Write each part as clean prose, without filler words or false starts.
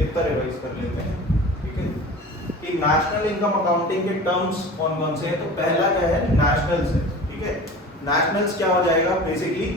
इतना रिवाइज कर लेते हैं, ठीक है। कि नेशनल इनकम अकाउंटिंग के टर्म्स कौन कौन से हैं। तो पहला क्या है, नेशनल्स है, ठीक है। नेशनल्स क्या हो जाएगा, बेसिकली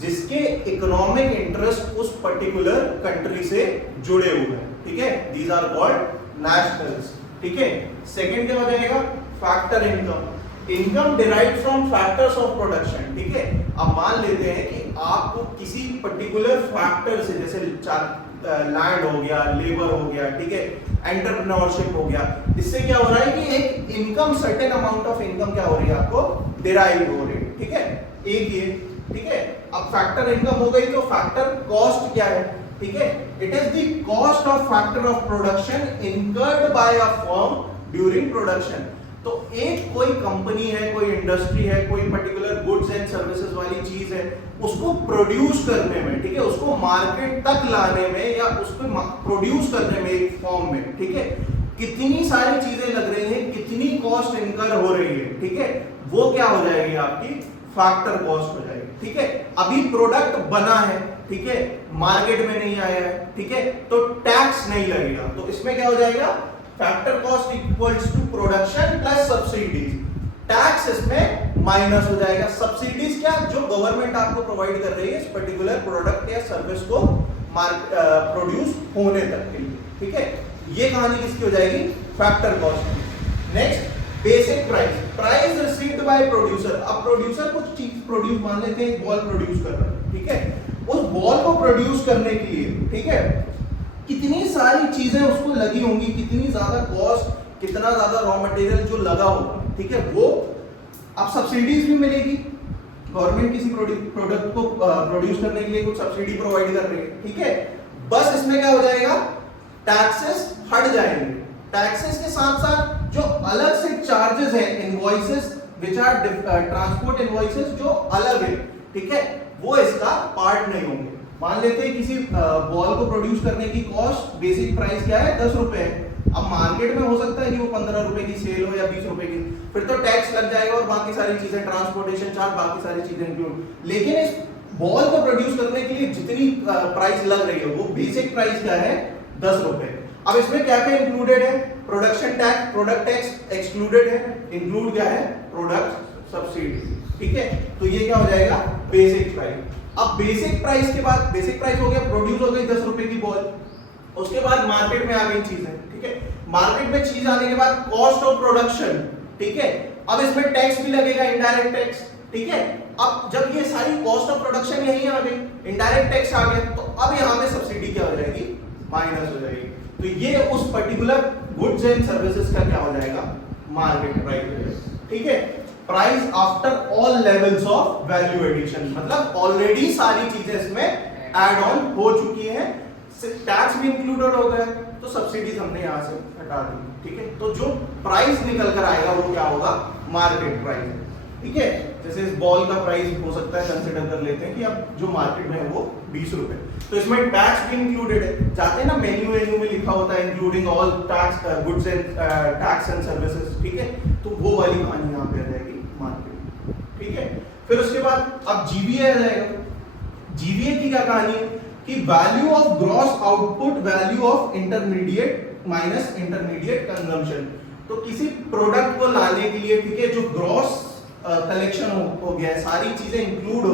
जिसके इकोनॉमिक इंटरेस्ट उस पर्टिकुलर कंट्री से जुड़े हुए हैं, ठीक है। दीज आर कॉल्ड नेशनल्स, ठीक है। सेकंड क्या हो जाएगा, factor income. Income derived from factors of production, ठीक है। अब मान लेते हैं कि आपको किसी पर्टिकुलर फैक्टर से, जैसे लैंड हो गया, लेबर हो गया, ठीक है, एंटरप्रेन्योरशिप हो गया, इससे क्या हो रहा है कि एक income, certain amount of income क्या हो रही है आपको डिराइव हो रही है, ठीक है। एक ये, ठीक है। अब फैक्टर इनकम हो गई, तो फैक्टर कॉस्ट क्या है, ठीक है। It is the cost of factor of production incurred by a firm during production. तो एक कोई कंपनी है, कोई इंडस्ट्री है, कोई पर्टिकुलर गुड्स एंड सर्विसेज वाली चीज है, उसको प्रोड्यूस करने में, ठीक है, उसको मार्केट तक लाने में या उसको प्रोड्यूस करने में एक फॉर्म में, ठीक है, कितनी सारी चीजें लग रही हैं, कितनी कॉस्ट इनकर हो रही है, ठीक है, वो क्या हो जाएगी आपकी फैक्टर कॉस्ट हो जाएगी, ठीक है। अभी प्रोडक्ट बना है, ठीक है, मार्केट में नहीं आया है, ठीक है, तो टैक्स नहीं लगेगा, तो इसमें क्या हो जाएगा, factor cost equals to production plus subsidies. Tax इसमें माइनस हो जाएगा। सब्सिडीज क्या, जो गवर्नमेंट आपको प्रोवाइड कर रही है इस पर्टिकुलर प्रोडक्ट या सर्विस को प्रोड्यूस होने तक के लिए, ठीक है। ये कहानी किसकी हो जाएगी, factor cost. Next, basic price. Price received by producer. अब प्रोड्यूसर कुछ चीज प्रोड्यूस, मान लेते हैं एक बॉल प्रोड्यूस कर रहा है, ठीक है, उस बॉल को प्रोड्यूस करने के लिए, ठीक है, कितनी सारी चीजें उसको लगी होंगी, कितनी ज्यादा कॉस्ट, कितना ज्यादा रॉ मटेरियल जो लगा होगा, ठीक है, वो अब सब्सिडीज भी मिलेगी। गवर्नमेंट किसी प्रोडक्ट को प्रोड्यूस करने के लिए कुछ सब्सिडी प्रोवाइड कर रही है, ठीक है। बस इसमें क्या हो जाएगा, टैक्सेस हट जाएंगे। टैक्सेस के साथ साथ जो अलग से चार्जेस हैं, invoices which are transport invoices जो अलग है, ठीक है, वो इसका पार्ट नहीं होंगे। मान लेते हैं किसी बॉल को प्रोड्यूस करने की कॉस्ट, बेसिक प्राइस क्या है, 10 रुपए है। अब मार्केट में हो सकता है कि वो 15 रुपए की सेल हो या 20 रुपए की, फिर तो टैक्स लग जाएगा और बाकी सारी चीजें, ट्रांसपोर्टेशन चार्ज, बाकी सारी चीजें इंक्लूड। लेकिन इस बॉल को प्रोड्यूस करने के लिए जितनी प्राइस लग रही है, वो बेसिक प्राइस क्या है, 10 रुपए। अब इसमें क्या क्या इंक्लूडेड है, production tax, product tax excluded है, इंक्लूड क्या है, प्रोडक्ट सब्सिडी, ठीक है। तो ये क्या हो जाएगा, बेसिक प्राइस। अब बेसिक प्राइस के बाद, बेसिक प्राइस हो गया, प्रोड्यूस हो गई 10 रुपए की बॉल, उसके बाद मार्केट में आ गई चीजें, ठीक है। मार्केट में चीज आने के बाद कॉस्ट ऑफ प्रोडक्शन, ठीक है। अब इसमें टैक्स भी लगेगा, इनडायरेक्ट टैक्स, ठीक है। अब जब ये सारी कॉस्ट ऑफ प्रोडक्शन यहीं आ गई, इनडायरेक्ट टैक्स आ गया, तो अब यहाँ पे सब्सिडी क्या हो जाएगी, माइनस हो जाएगी। तो ये उस पर्टिकुलर गुड्स एंड सर्विसेज का क्या हो जाएगा, मार्केट प्राइस हो जाएगा, ठीक है। Price after all levels of value addition, मतलब ऑलरेडी सारी चीजें इसमें ऐड ऑन हो चुकी हैं, टैक्स भी इंक्लूडेड हो गया, तो सब्सिडीज हमने यहां से हटा दी, ठीक है। तो जो प्राइस निकल कर आएगा वो क्या होगा, मार्केट प्राइस, ठीक है। जैसे इस बॉल का प्राइस हो सकता है, कंसीडर कर लेते हैं कि अब जो मार्केट में है वो 20 रुपए, तो इसमें टैक्स भी इंक्लूडेड है। जाते हैं ना मेन्यू में लिखा होता है including all tax, goods and tax and services, ठीक है, तो वो वाली कहानी यहाँ पे आ जाएगी मार्केट, ठीक है। फिर उसके बाद अब जीवीए आ जाएगा। जीवीए की क्या कहानी है कि value of gross output, value of intermediate minus intermediate consumption. तो किसी प्रोडक्ट को लाने के लिए, ठीक है, जो ग्रॉस कलेक्शन हो गया, सारी चीजें इंक्लूड